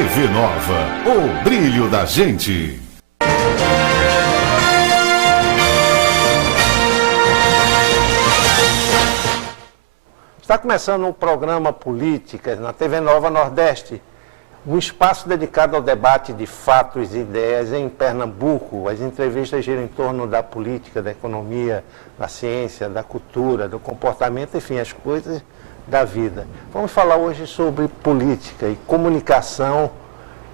TV Nova, o brilho da gente. Está começando um programa Políticas na TV Nova Nordeste, um espaço dedicado ao debate de fatos e ideias em Pernambuco. As entrevistas giram em torno da política, da economia, da ciência, da cultura, do comportamento, enfim, as coisas da vida. Vamos falar hoje sobre política e comunicação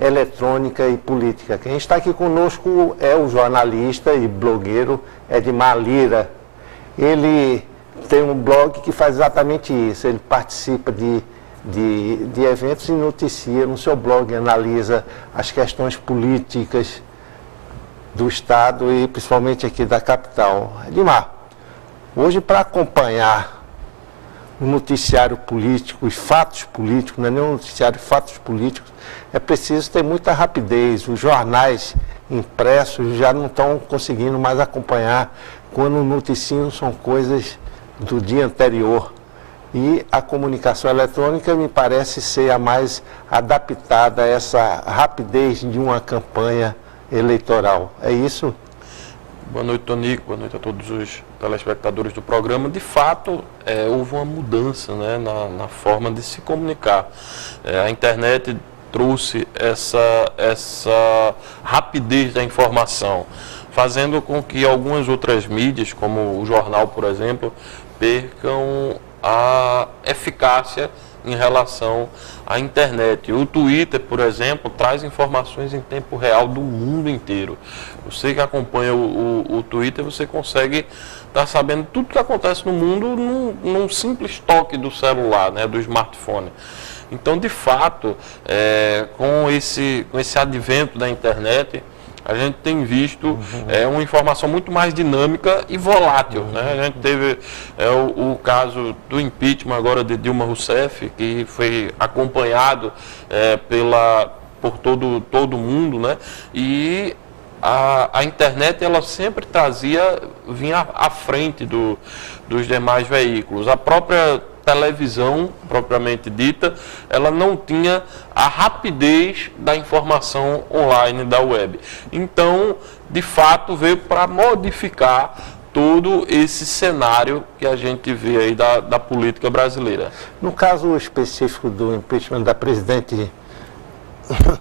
eletrônica e política. Quem está aqui conosco é o jornalista e blogueiro Edmar Lira. Ele tem um blog que faz exatamente isso. Ele participa de eventos e noticia no seu blog, analisa as questões políticas do Estado e principalmente aqui da capital. Edmar, hoje para acompanhar o noticiário político e fatos políticos, não é nem um noticiário, fatos políticos, é preciso ter muita rapidez. Os jornais impressos já não estão conseguindo mais acompanhar quando noticiam são coisas do dia anterior. E a comunicação eletrônica me parece ser a mais adaptada a essa rapidez de uma campanha eleitoral. É isso? Boa noite, Tonico. Boa noite a todos os telespectadores do programa. De fato, houve uma mudança, né, na forma de se comunicar. A internet trouxe essa rapidez da informação, fazendo com que algumas outras mídias, como o jornal, por exemplo, percam a eficácia em relação à internet. O Twitter, por exemplo, traz informações em tempo real do mundo inteiro. Você que acompanha o Twitter, você consegue estar sabendo tudo que acontece no mundo num simples toque do celular, né, do smartphone. Então, de fato, com esse advento da internet, a gente tem visto uma informação muito mais dinâmica e volátil. Né? A gente teve o caso do impeachment agora de Dilma Rousseff, que foi acompanhado por todo mundo, né? E a internet ela sempre vinha à frente dos demais veículos. A própria televisão, propriamente dita, ela não tinha a rapidez da informação online da web. Então, de fato, veio para modificar todo esse cenário que a gente vê aí da política brasileira. No caso específico do impeachment da presidente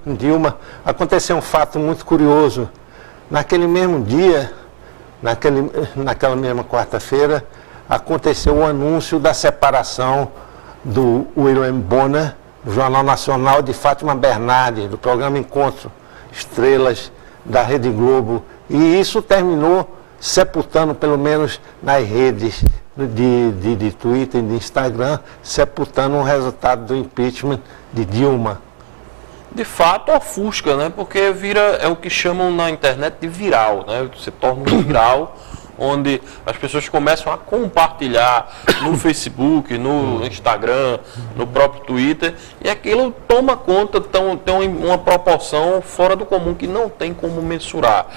Dilma, aconteceu um fato muito curioso. Naquele mesmo dia, naquela mesma quarta-feira, aconteceu o anúncio da separação do William Bonner, do Jornal Nacional, de Fátima Bernardes, do programa Encontro Estrelas, da Rede Globo. E isso terminou sepultando, pelo menos nas redes de Twitter e de Instagram, sepultando o resultado do impeachment de Dilma. De fato, ofusca, né? Porque é o que chamam na internet de viral, né? Se torna um viral, onde as pessoas começam a compartilhar no Facebook, no Instagram, no próprio Twitter, e aquilo toma conta, tem uma proporção fora do comum que não tem como mensurar.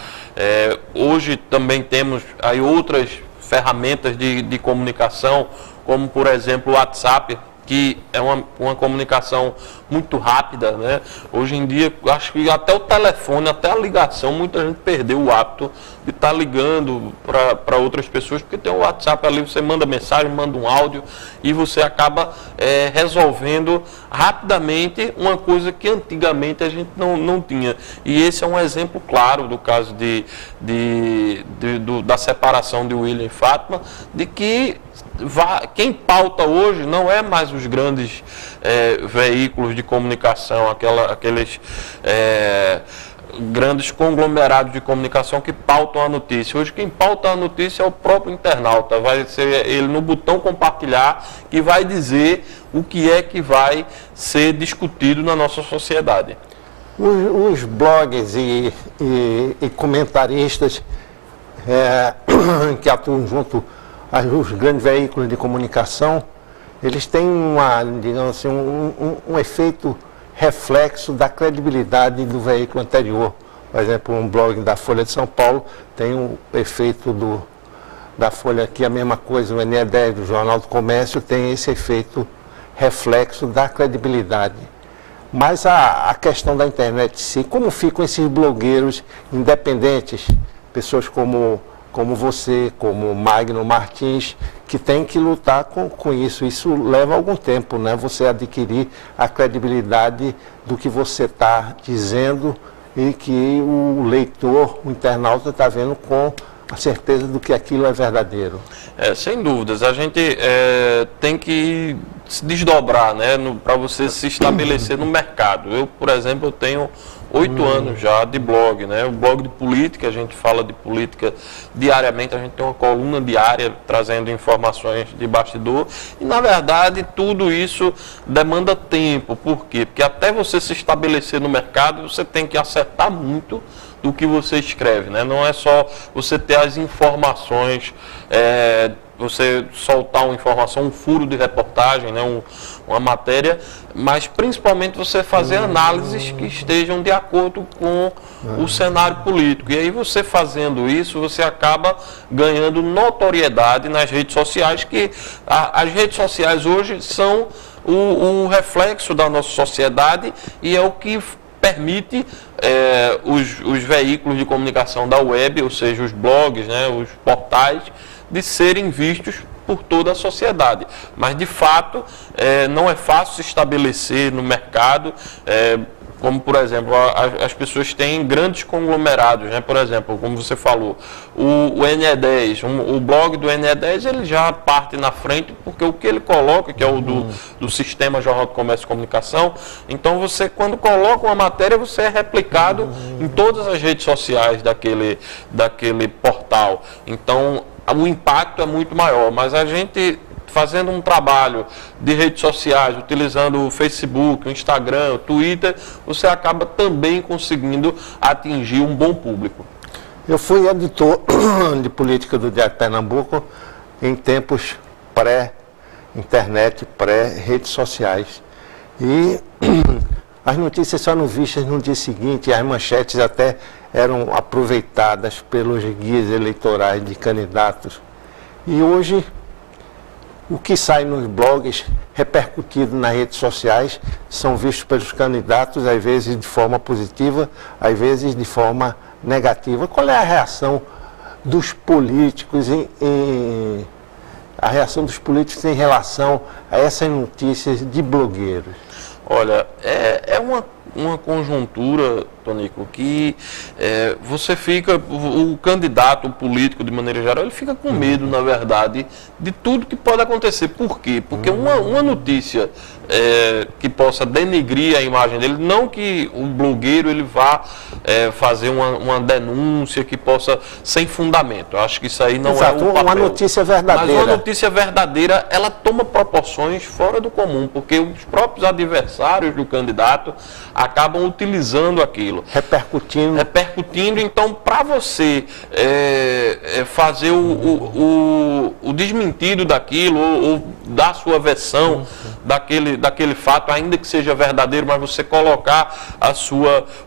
Hoje também temos aí outras ferramentas de comunicação, como por exemplo o WhatsApp, que é uma comunicação muito rápida, né? Hoje em dia, acho que até o telefone, até a ligação, muita gente perdeu o hábito de estar ligando para outras pessoas, porque tem o WhatsApp ali, você manda mensagem, manda um áudio e você acaba resolvendo rapidamente uma coisa que antigamente a gente não tinha. E esse é um exemplo claro do caso da separação de William e Fátima, de que quem pauta hoje não é mais os grandes veículos de comunicação, aqueles grandes conglomerados de comunicação que pautam a notícia. Hoje quem pauta a notícia é o próprio internauta, vai ser ele no botão compartilhar que vai dizer o que é que vai ser discutido na nossa sociedade. Os blogs e comentaristas que atuam junto aos grandes veículos de comunicação, eles têm digamos assim, um efeito reflexo da credibilidade do veículo anterior. Por exemplo, um blog da Folha de São Paulo tem o efeito da Folha aqui, a mesma coisa, o NE10 do Jornal do Comércio tem esse efeito reflexo da credibilidade. Mas a questão da internet em si, como ficam esses blogueiros independentes, pessoas como você, como Magno Martins, que tem que lutar com isso. Isso leva algum tempo, né? Você adquirir a credibilidade do que você está dizendo e que o leitor, o internauta está vendo com a certeza do que aquilo é verdadeiro. Sem dúvidas, a gente tem que se desdobrar, né, para você se estabelecer no mercado. Eu, por exemplo, tenho 8 anos já de blog, né? O blog de política, a gente fala de política diariamente, a gente tem uma coluna diária trazendo informações de bastidor e, na verdade, tudo isso demanda tempo. Por quê? Porque até você se estabelecer no mercado, você tem que acertar muito do que você escreve, né? Não é só você ter as informações, você soltar uma informação, um furo de reportagem, né? Uma matéria, mas principalmente você fazer análises que estejam de acordo com o cenário político. E aí você fazendo isso, você acaba ganhando notoriedade nas redes sociais, que as redes sociais hoje são o reflexo da nossa sociedade e é o que permite os veículos de comunicação da web, ou seja, os blogs, né, os portais, de serem vistos por toda a sociedade. Mas, de fato, não é fácil se estabelecer no mercado, como, por exemplo, as pessoas têm grandes conglomerados, né? Por exemplo, como você falou, o NE10, o blog do NE10, ele já parte na frente, porque o que ele coloca, que é o do Sistema Jornal de Comércio e Comunicação, então você, quando coloca uma matéria, você é replicado em todas as redes sociais daquele portal. Então, o impacto é muito maior, mas a gente fazendo um trabalho de redes sociais, utilizando o Facebook, o Instagram, o Twitter, você acaba também conseguindo atingir um bom público. Eu fui editor de política do Diário de Pernambuco em tempos pré-internet, pré-redes sociais. E as notícias só eram vistas no dia seguinte, as manchetes até eram aproveitadas pelos guias eleitorais de candidatos. E hoje, o que sai nos blogs, repercutido nas redes sociais, são vistos pelos candidatos, às vezes de forma positiva, às vezes de forma negativa. Qual é a reação dos políticos em relação a essas notícias de blogueiros? Olha, é uma conjuntura, Tonico, que você fica, o candidato, o político, de maneira geral, ele fica com medo, na verdade, de tudo que pode acontecer. Por quê? Porque uma notícia que possa denegrir a imagem dele, não que o blogueiro ele vá fazer uma denúncia que possa, sem fundamento. Eu acho que isso aí não é o papel. Uma notícia verdadeira. Mas uma notícia verdadeira, ela toma proporções fora do comum, porque os próprios adversários do candidato acabam utilizando aquilo. Repercutindo. Então, para você fazer o desmentido daquilo, ou dar sua versão daquele fato, ainda que seja verdadeiro, mas você colocar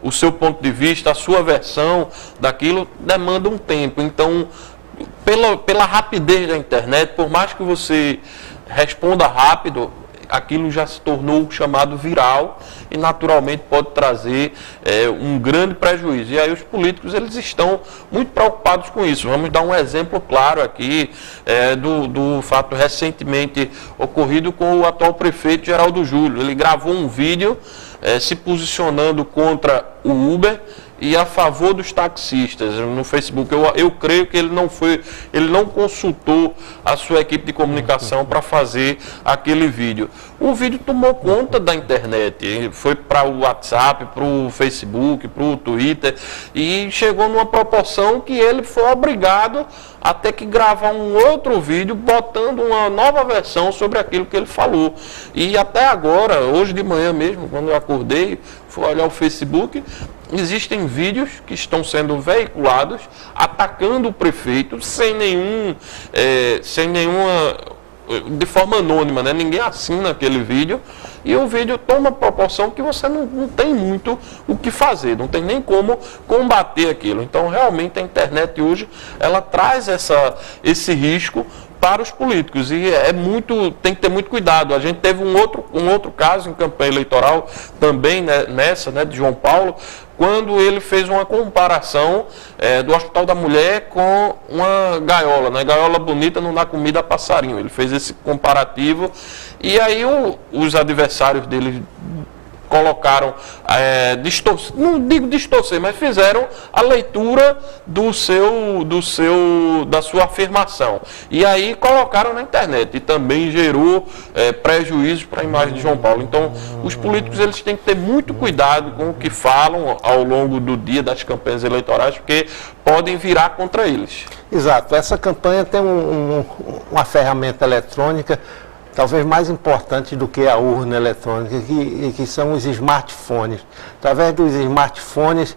o seu ponto de vista, a sua versão daquilo, demanda um tempo. Então, pela rapidez da internet, por mais que você responda rápido, aquilo já se tornou chamado viral e naturalmente pode trazer um grande prejuízo. E aí os políticos eles estão muito preocupados com isso. Vamos dar um exemplo claro aqui do fato recentemente ocorrido com o atual prefeito Geraldo Júlio. Ele gravou um vídeo se posicionando contra o Uber e a favor dos taxistas no Facebook. Eu creio que ele não consultou a sua equipe de comunicação para fazer aquele vídeo. O vídeo tomou conta da internet, foi para o WhatsApp, para o Facebook, para o Twitter, e chegou numa proporção que ele foi obrigado a ter que gravar um outro vídeo botando uma nova versão sobre aquilo que ele falou. E até agora, hoje de manhã mesmo, quando eu acordei, fui olhar o Facebook, existem vídeos que estão sendo veiculados atacando o prefeito de forma anônima, né? Ninguém assina aquele vídeo e o vídeo toma proporção que você não tem muito o que fazer, não tem nem como combater aquilo. Então, realmente, a internet hoje, ela traz esse risco para os políticos, e tem que ter muito cuidado. A gente teve um outro caso em campanha eleitoral, também nessa, de João Paulo, quando ele fez uma comparação do Hospital da Mulher com uma gaiola, né? Gaiola bonita não dá comida a passarinho. Ele fez esse comparativo e aí os adversários dele colocaram, não digo distorcer, mas fizeram a leitura da sua afirmação. E aí colocaram na internet e também gerou prejuízos para a imagem de João Paulo. Então, os políticos eles têm que ter muito cuidado com o que falam ao longo do dia das campanhas eleitorais, porque podem virar contra eles. Exato. Essa campanha tem uma ferramenta eletrônica talvez mais importante do que a urna eletrônica, que são os smartphones. Através dos smartphones,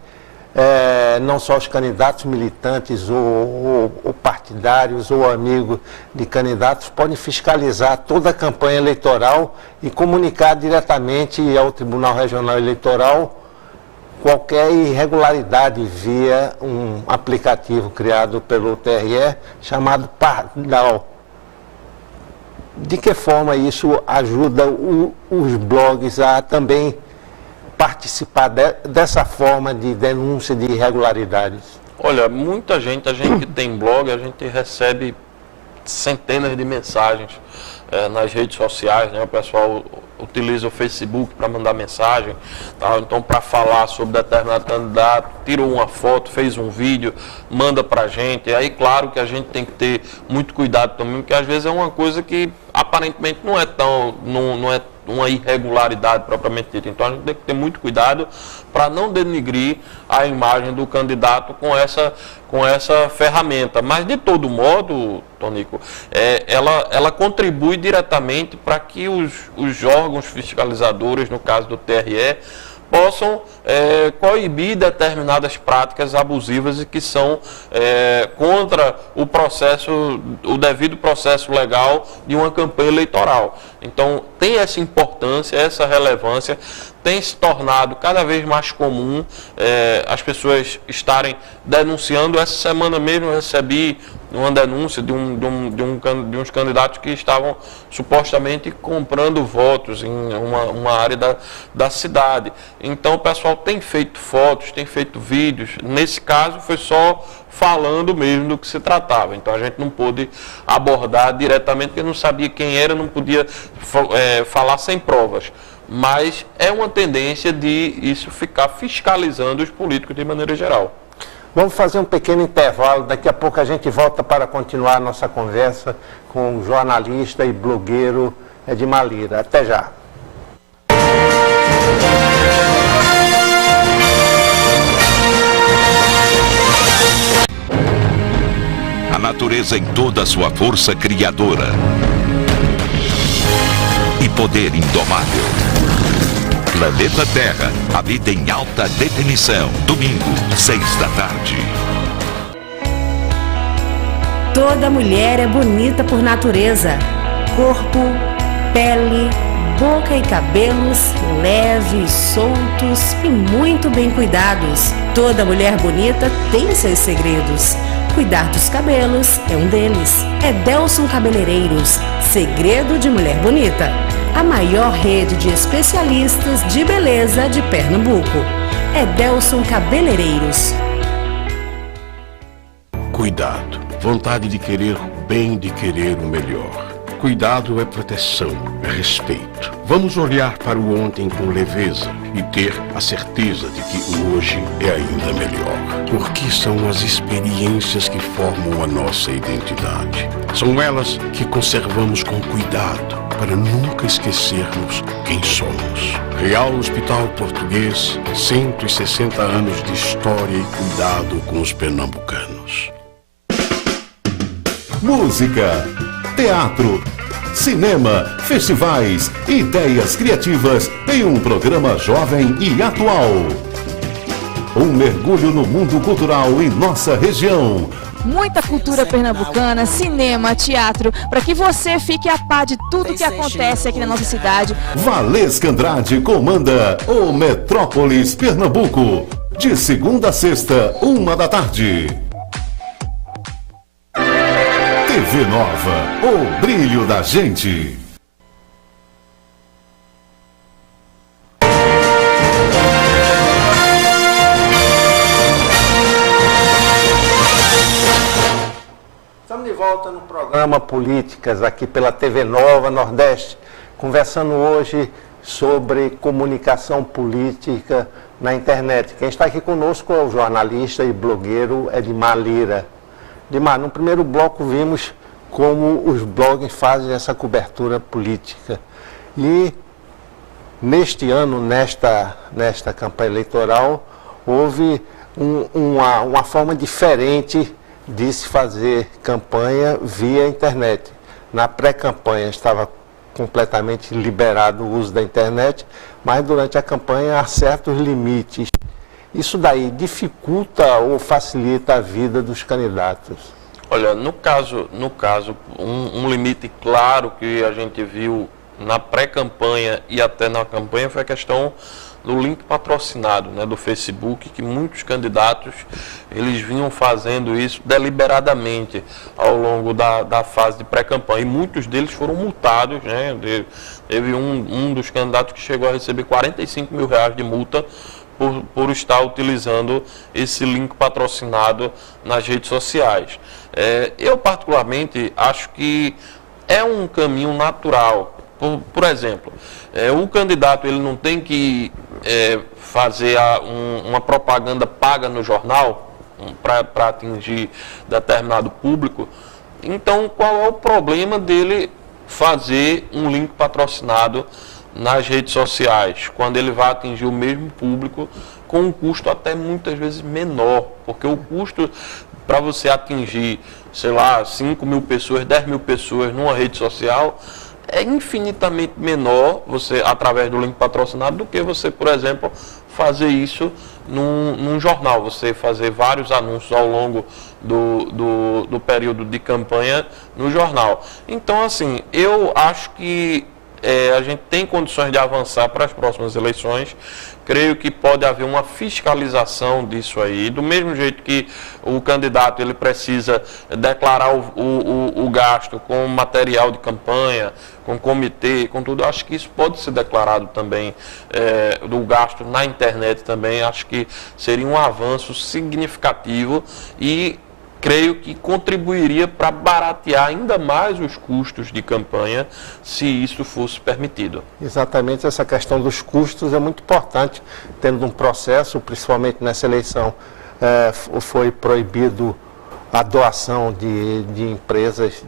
não só os candidatos militantes ou partidários ou amigos de candidatos podem fiscalizar toda a campanha eleitoral e comunicar diretamente ao Tribunal Regional Eleitoral qualquer irregularidade via um aplicativo criado pelo TRE chamado Pardal. De que forma isso ajuda os blogs a também participar dessa forma de denúncia de irregularidades? Olha, muita gente, a gente que tem blog, a gente recebe centenas de mensagens nas redes sociais, né? O pessoal utiliza o Facebook para mandar mensagem, tá? Então para falar sobre determinado candidato, tirou uma foto, fez um vídeo, manda para a gente. E aí, claro que a gente tem que ter muito cuidado também, porque às vezes é uma coisa que aparentemente não é uma irregularidade propriamente dita. Então a gente tem que ter muito cuidado para não denigrir a imagem do candidato com essa ferramenta. Mas de todo modo, Tonico, ela contribui diretamente para que os órgãos fiscalizadores, no caso do TRE, possam coibir determinadas práticas abusivas e que são contra o devido processo legal de uma campanha eleitoral. Então, tem essa importância, essa relevância, tem se tornado cada vez mais comum as pessoas estarem denunciando. Essa semana mesmo eu recebi uma denúncia de uns candidatos que estavam supostamente comprando votos em uma área da cidade. Então o pessoal tem feito fotos, tem feito vídeos. Nesse caso foi só falando mesmo do que se tratava. Então a gente não pôde abordar diretamente, porque não sabia quem era, não podia falar sem provas. Mas é uma tendência de isso ficar fiscalizando os políticos de maneira geral. Vamos fazer um pequeno intervalo, daqui a pouco a gente volta para continuar a nossa conversa com o jornalista e blogueiro Edmar Lira. Até já. A natureza em toda a sua força criadora e poder indomável. Planeta Terra, a vida em alta definição. Domingo, 6 da tarde. Toda mulher é bonita por natureza. Corpo, pele, boca e cabelos leves, soltos e muito bem cuidados. Toda mulher bonita tem seus segredos. Cuidar dos cabelos é um deles. Edelson Cabeleireiros, segredo de mulher bonita. A maior rede de especialistas de beleza de Pernambuco. Edelson Cabeleireiros. Cuidado, vontade de querer o bem, de querer o melhor. Cuidado é proteção, é respeito. Vamos olhar para o ontem com leveza e ter a certeza de que o hoje é ainda melhor. Porque são as experiências que formam a nossa identidade. São elas que conservamos com cuidado para nunca esquecermos quem somos. Real Hospital Português, 160 anos de história e cuidado com os pernambucanos. Música, teatro, cinema, festivais, ideias criativas em um programa jovem e atual. Um mergulho no mundo cultural em nossa região. Muita cultura pernambucana, cinema, teatro, para que você fique a par de tudo que acontece aqui na nossa cidade. Valesca Andrade comanda o Metrópolis Pernambuco, de segunda a sexta, 1 da tarde. TV Nova, o brilho da gente. Estamos de volta no programa Políticas, aqui pela TV Nova Nordeste, conversando hoje sobre comunicação política na internet. Quem está aqui conosco é o jornalista e blogueiro Edmar Lira. Edmar, no primeiro bloco vimos como os blogs fazem essa cobertura política. E neste ano, nesta campanha eleitoral, houve uma forma diferente de se fazer campanha via internet. Na pré-campanha estava completamente liberado o uso da internet, mas durante a campanha há certos limites. Isso daí dificulta ou facilita a vida dos candidatos? Olha, no caso um limite claro que a gente viu na pré-campanha e até na campanha foi a questão do link patrocinado, né, do Facebook, que muitos candidatos eles vinham fazendo isso deliberadamente ao longo da fase de pré-campanha, e muitos deles foram multados, né? Teve um dos candidatos que chegou a receber R$45 mil de multa por estar utilizando esse link patrocinado nas redes sociais. Eu particularmente acho que é um caminho natural. Por exemplo, o candidato ele não tem que fazer uma propaganda paga no jornal para atingir determinado público. Então, qual é o problema dele fazer um link patrocinado nas redes sociais, quando ele vai atingir o mesmo público com um custo até muitas vezes menor? Porque o custo para você atingir, sei lá, 5 mil pessoas, 10 mil pessoas numa rede social é infinitamente menor você através do link patrocinado do que você, por exemplo, fazer isso num jornal, você fazer vários anúncios ao longo do período de campanha no jornal. Então, assim, eu acho que a gente tem condições de avançar para as próximas eleições. Creio que pode haver uma fiscalização disso aí, do mesmo jeito que o candidato ele precisa declarar o gasto com material de campanha, com comitê, com tudo. Acho que isso pode ser declarado também, do gasto na internet também. Acho que seria um avanço significativo e creio que contribuiria para baratear ainda mais os custos de campanha, se isso fosse permitido. Exatamente, essa questão dos custos é muito importante, tendo um processo, principalmente nessa eleição, foi proibido a doação de empresas,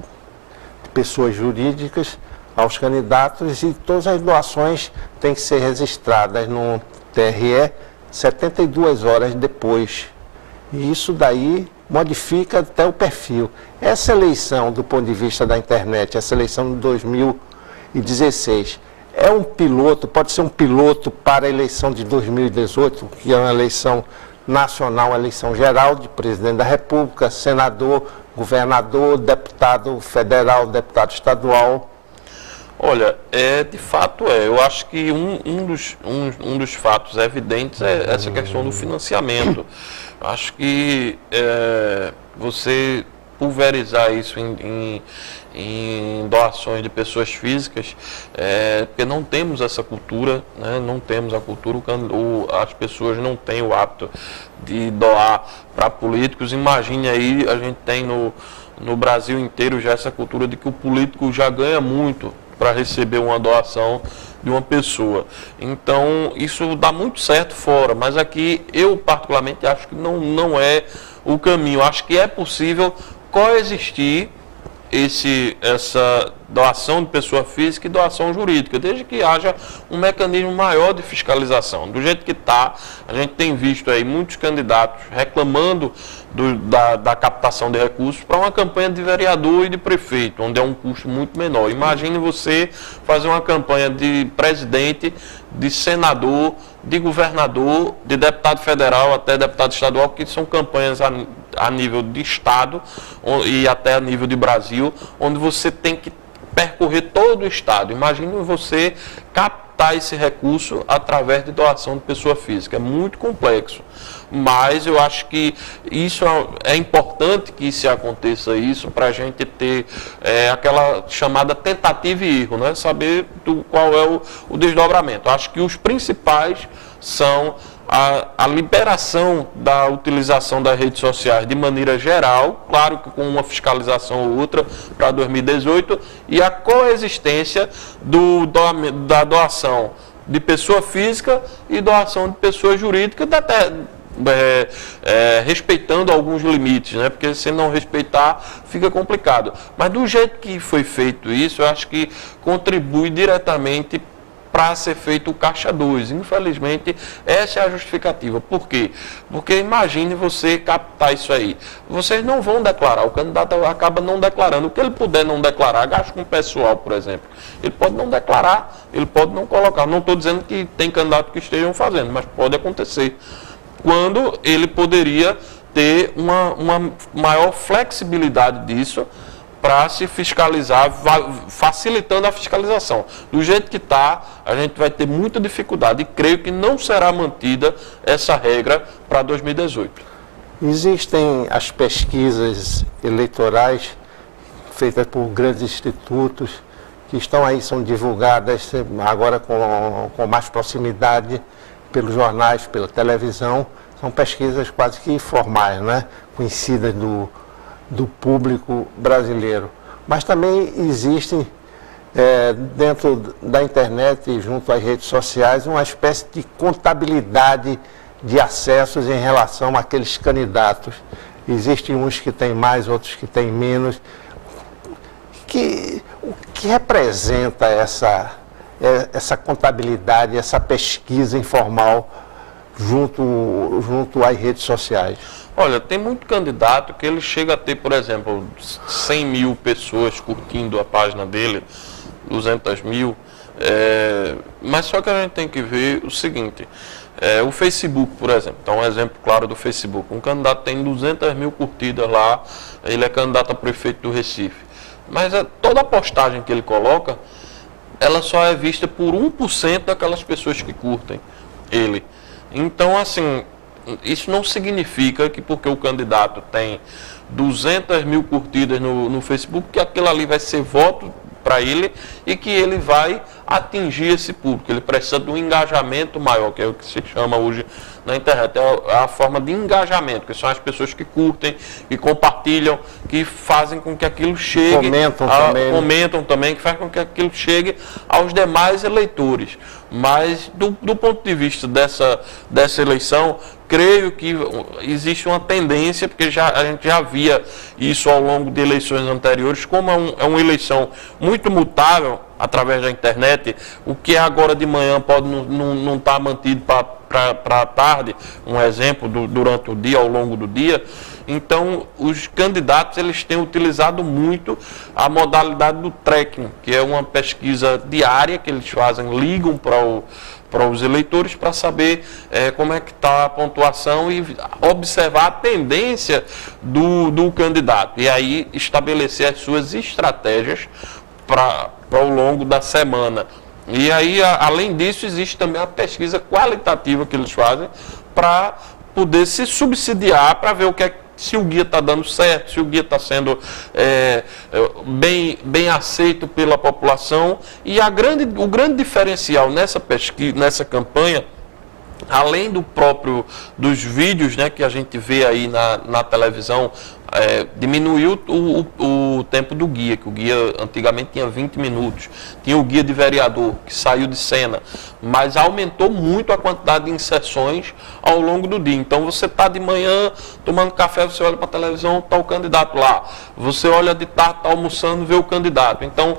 de pessoas jurídicas aos candidatos, e todas as doações têm que ser registradas no TRE 72 horas depois. E isso daí modifica até o perfil. Essa eleição, do ponto de vista da internet, essa eleição de 2016, é um piloto, pode ser um piloto para a eleição de 2018, que é uma eleição nacional, uma eleição geral de presidente da República, senador, governador, deputado federal, deputado estadual? Olha, de fato eu acho que um dos fatos evidentes é essa questão do financiamento. Acho que você pulverizar isso em doações de pessoas físicas, porque não temos essa cultura, né? Não temos a cultura, as pessoas não têm o hábito de doar para políticos. Imagine aí, a gente tem no Brasil inteiro já essa cultura de que o político já ganha muito para receber uma doação de uma pessoa. Então, isso dá muito certo fora, mas aqui eu particularmente acho que não é o caminho. Acho que é possível coexistir essa doação de pessoa física e doação jurídica, desde que haja um mecanismo maior de fiscalização. Do jeito que está, a gente tem visto aí muitos candidatos reclamando da captação de recursos para uma campanha de vereador e de prefeito, onde é um custo muito menor. Imagine você fazer uma campanha de presidente, de senador, de governador, de deputado federal até deputado estadual, que são campanhas a nível de estado e até a nível de Brasil, onde você tem que percorrer todo o estado. Imagine você captar esse recurso através de doação de pessoa física. É muito complexo, mas eu acho que isso é importante que se aconteça isso para a gente ter aquela chamada tentativa e erro, né? Saber qual é o desdobramento. Eu acho que os principais são a liberação da utilização das redes sociais de maneira geral, claro que com uma fiscalização ou outra para 2018, e a coexistência da doação de pessoa física e doação de pessoa jurídica, até respeitando alguns limites, né? Porque se não respeitar fica complicado. Mas do jeito que foi feito isso, eu acho que contribui diretamente para ser feito o Caixa 2. Infelizmente, essa é a justificativa. Por quê? Porque imagine você captar isso aí. Vocês não vão declarar, o candidato acaba não declarando. O que ele puder não declarar, gasto com o pessoal, por exemplo. Ele pode não declarar, ele pode não colocar. Não estou dizendo que tem candidato que estejam fazendo, mas pode acontecer. Quando ele poderia ter uma maior flexibilidade disso, para se fiscalizar, facilitando a fiscalização. Do jeito que está, a gente vai ter muita dificuldade e creio que não será mantida essa regra para 2018. Existem as pesquisas eleitorais feitas por grandes institutos que estão aí, são divulgadas agora com mais proximidade pelos jornais, pela televisão. São pesquisas quase que formais, né? Conhecidas do público brasileiro. Mas também existem, dentro da internet e junto às redes sociais, uma espécie de contabilidade de acessos em relação àqueles candidatos. Existem uns que têm mais, outros que têm menos. O que representa essa contabilidade, essa pesquisa informal junto às redes sociais? Olha, tem muito candidato que ele chega a ter, por exemplo, 100 mil pessoas curtindo a página dele, 200 mil, mas só que a gente tem que ver o seguinte, o Facebook, por exemplo, então um exemplo claro do Facebook, um candidato tem 200 mil curtidas lá, ele é candidato a prefeito do Recife, mas toda a postagem que ele coloca, ela só é vista por 1% daquelas pessoas que curtem ele. Então, assim, isso não significa que porque o candidato tem 200 mil curtidas no Facebook, que aquilo ali vai ser voto para ele e que ele vai atingir esse público. Ele precisa de um engajamento maior, que é o que se chama hoje na internet. É a forma de engajamento, que são as pessoas que curtem, que compartilham, que fazem com que aquilo chegue... Comentam também, que faz com que aquilo chegue aos demais eleitores. Mas, do ponto de vista dessa eleição, creio que existe uma tendência, porque a gente já via isso ao longo de eleições anteriores, como é uma eleição muito mutável através da internet, o que é agora de manhã pode não estar mantido para a tarde, um exemplo, durante o dia, ao longo do dia. Então, os candidatos eles têm utilizado muito a modalidade do tracking, que é uma pesquisa diária que eles fazem, ligam para os eleitores para saber como é que está a pontuação e observar a tendência do candidato. E aí estabelecer as suas estratégias para ao longo da semana. E aí, além disso, existe também a pesquisa qualitativa que eles fazem para poder se subsidiar, para ver se o guia está dando certo, se o guia está sendo bem aceito pela população. E o grande diferencial nessa pesquisa, nessa campanha, além dos vídeos, né, que a gente vê aí na televisão, diminuiu o tempo do guia, que o guia antigamente tinha 20 minutos. Tinha o guia de vereador, que saiu de cena, mas aumentou muito a quantidade de inserções ao longo do dia. Então você está de manhã tomando café, você olha para a televisão, está o candidato lá. Você olha de tarde, está almoçando, vê o candidato. Então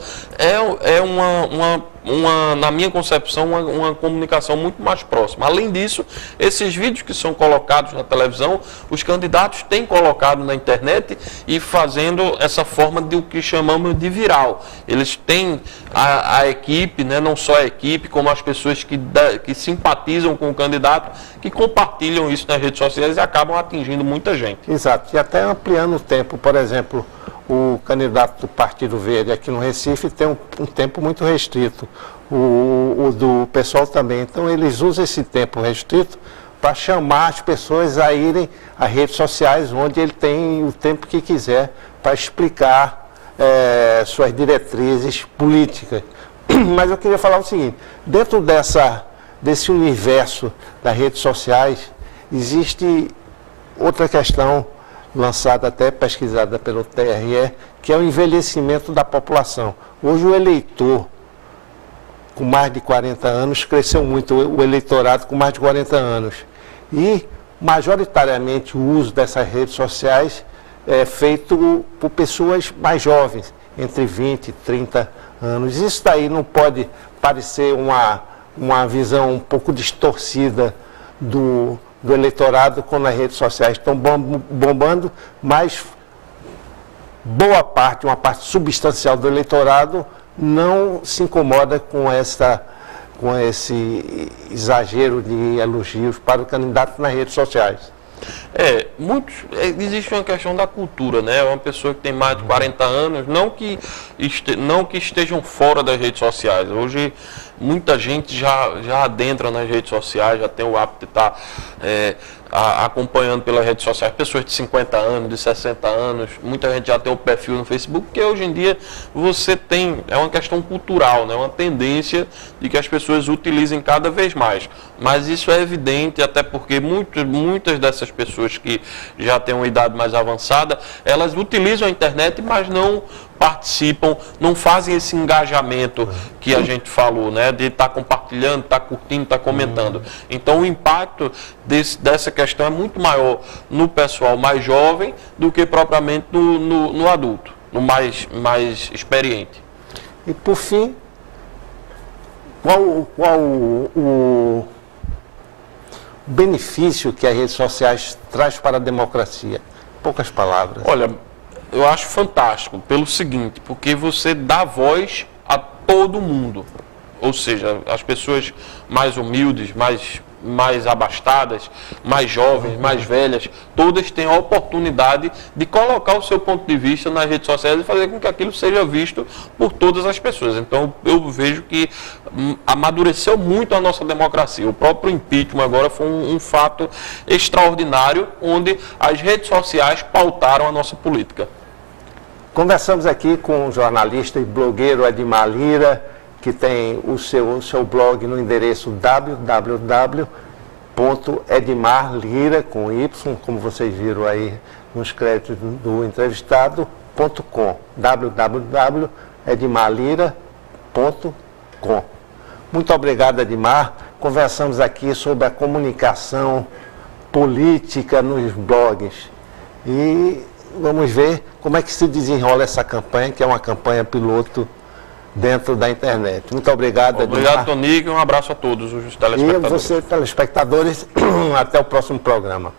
na minha concepção, uma comunicação muito mais próxima. Além disso, esses vídeos que são colocados na televisão, os candidatos têm colocado na internet e fazendo essa forma de o que chamamos de viral. Eles têm a equipe, né, não só a equipe, como as pessoas que simpatizam com o candidato, que compartilham isso nas redes sociais e acabam atingindo muita gente. Exato, e até ampliando o tempo. Por exemplo, o candidato do Partido Verde aqui no Recife tem um tempo muito restrito. o do pessoal também. Então, eles usam esse tempo restrito para chamar as pessoas a irem às redes sociais, onde ele tem o tempo que quiser para explicar suas diretrizes políticas. Mas eu queria falar o seguinte, dentro desse universo das redes sociais, existe outra questão lançada, até pesquisada pelo TRE, que é o envelhecimento da população. Hoje o eleitor com mais de 40 anos, cresceu muito o eleitorado com mais de 40 anos. E, majoritariamente, o uso dessas redes sociais é feito por pessoas mais jovens, entre 20 e 30 anos. Isso daí não pode parecer uma visão um pouco distorcida do eleitorado quando as redes sociais estão bombando, mas boa parte, uma parte substancial do eleitorado não se incomoda com esse exagero de elogios para o candidato nas redes sociais. Existe uma questão da cultura, né? Uma pessoa que tem mais de 40 anos, não que estejam fora das redes sociais. Hoje, muita gente já adentra nas redes sociais, já tem o hábito de estar acompanhando pelas redes sociais. Pessoas de 50 anos, de 60 anos, muita gente já tem o perfil no Facebook, porque hoje em dia é uma questão cultural, né? Uma tendência de que as pessoas utilizem cada vez mais. Mas isso é evidente, até porque muitas dessas pessoas que já têm uma idade mais avançada, elas utilizam a internet, mas não participam, não fazem esse engajamento que a gente falou, né? De estar compartilhando, estar curtindo, estar comentando. Então o impacto dessa questão é muito maior no pessoal mais jovem do que propriamente no adulto, no mais experiente. E por fim, qual o benefício que as redes sociais traz para a democracia? Poucas palavras. Olha, eu acho fantástico pelo seguinte, porque você dá voz a todo mundo. Ou seja, as pessoas mais humildes, mais abastadas, mais jovens, mais velhas, todas têm a oportunidade de colocar o seu ponto de vista nas redes sociais e fazer com que aquilo seja visto por todas as pessoas. Então, eu vejo que amadureceu muito a nossa democracia. O próprio impeachment agora foi um fato extraordinário, onde as redes sociais pautaram a nossa política. Conversamos aqui com o jornalista e blogueiro Edmar Lira, que tem o seu blog no endereço www.edmarlira, com Y, como vocês viram aí nos créditos do entrevistado.com, www.edmarlira.com. Muito obrigado, Edmar. Conversamos aqui sobre a comunicação política nos blogs. E vamos ver como é que se desenrola essa campanha, que é uma campanha piloto dentro da internet. Muito obrigado, Edmar. Obrigado, Tonico, e um abraço a todos os telespectadores. E você, telespectadores, até o próximo programa.